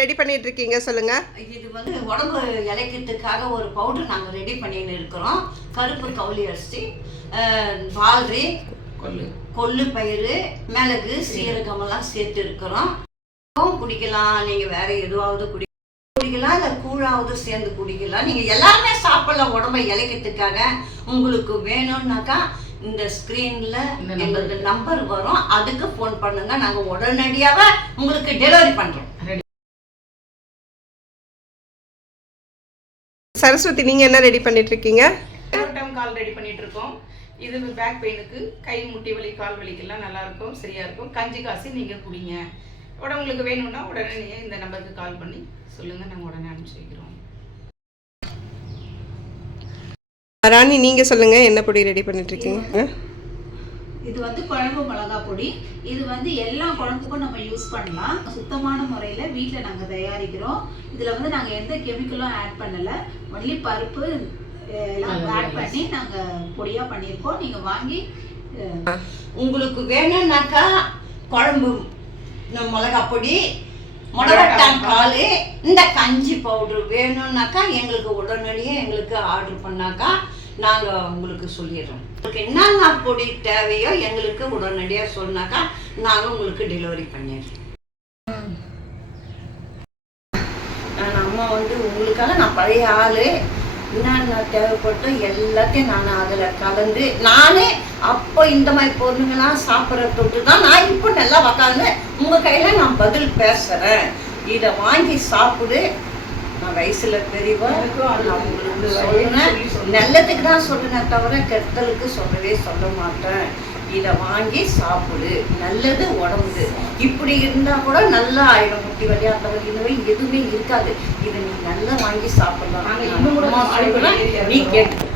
Ready பண்ணிட்டு இருக்கீங்க சொல்லுங்க. இது வந்து உடம்பு இளைக்கிறதுக்காக ஒரு பவுடர் நாங்கள் ரெடி பண்ணின்னு இருக்கிறோம். கருப்பு கவுளி அரிசி, வால்ரி, கொள்ளு பயிறு, மிளகு, சீரகமெல்லாம் சேர்த்து இருக்கிறோம். குடிக்கலாம், நீங்கள் வேற எதுவாவது குடிக்கலாம், இல்லை கூழாவது சேர்ந்து குடிக்கலாம். நீங்கள் எல்லாருமே சாப்பிடலாம் உடம்பை இளைக்கிறதுக்காக. உங்களுக்கு வேணும்னாக்கா இந்த ஸ்க்ரீனில் எங்களுக்கு நம்பர் வரும், அதுக்கு ஃபோன் பண்ணுங்க. நாங்கள் உடனடியாக உங்களுக்கு டெலிவரி பண்ணுறோம். சரஸ்வதி, நீங்க என்ன ரெடி பண்ணிட்டு இருக்கீங்க? கால் ரெடி பண்ணிட்டு இருக்கோம். இது பேக் பெயினுக்கு, கை முட்டி வலி, கால் வலிக்கெல்லாம் நல்லா இருக்கும், சரியா இருக்கும். கஞ்சி காசி நீங்க குடிங்க. உங்களுக்கு வேணும்னா உடனே நீங்க இந்த நம்பருக்கு கால் பண்ணி சொல்லுங்க, நாங்க உடனே அனுப்பிச்சு வைக்கிறோம். ராணி, நீங்க சொல்லுங்க, என்ன பொடி ரெடி பண்ணிட்டு இருக்கீங்க? இது வந்து குழம்பு மிளகா பொடி. இது வந்து எல்லா குழம்புக்கும் நம்ம யூஸ் பண்ணலாம். சுத்தமான முறையில் வீட்டில் நாங்கள் தயாரிக்கிறோம். இதில் வந்து நாங்கள் எந்த கெமிக்கலும் ஆட் பண்ணலை, ஒன்லி பருப்பு எல்லாம் ஆட் பண்ணி நாங்கள் பொடியாக பண்ணியிருக்கோம். நீங்கள் வாங்கி உங்களுக்கு வேணும்னாக்கா குழம்பு மிளகா பொடி, மிளகாட்டான் கால், இந்த கஞ்சி பவுடர் வேணும்னாக்கா எங்களுக்கு உடனடியாக எங்களுக்கு ஆர்டர் பண்ணாக்கா நாங்கள் உங்களுக்கு சொல்லிடுறோம். உங்களுக்கு என்னென்ன பொடி தேவையோ எங்களுக்கு உடனடியாக சொன்னாக்கா நாங்கள் உங்களுக்கு டெலிவரி பண்ணிடுறோம். அம்மா வந்து உங்களுக்காக நான் பழைய ஆள், என்னென்ன தேவைப்பட்டோ எல்லாத்தையும் நான் அதில் கலந்து நானே அப்போ இந்த மாதிரி பொருளுங்கெல்லாம் சாப்பிட்ற தொட்டு தான் நான் இப்போ நல்லா உக்காந்து உங்கள் கையில் நான் பதில் பேசுகிறேன். இதை வாங்கி சாப்பிடு. நான் வயசுல பெரியவா, நான் உங்களுக்கு சொல்லுவேன், நல்லதுக்கு தான் சொல்லுனேன் தவிர கெட்டலுக்கு சொல்லவே சொல்ல மாட்டேன். இதை வாங்கி சாப்பிடு, நல்லது உடம்புக்கு. இப்படி இருந்தால் கூட நல்லா ஆயிடும். முட்டி வலி, அந்த வலி, இந்த வலி எதுவுமே இருக்காது. இதை நீ நல்லா வாங்கி சாப்பிடலாம். நீ கேட்டு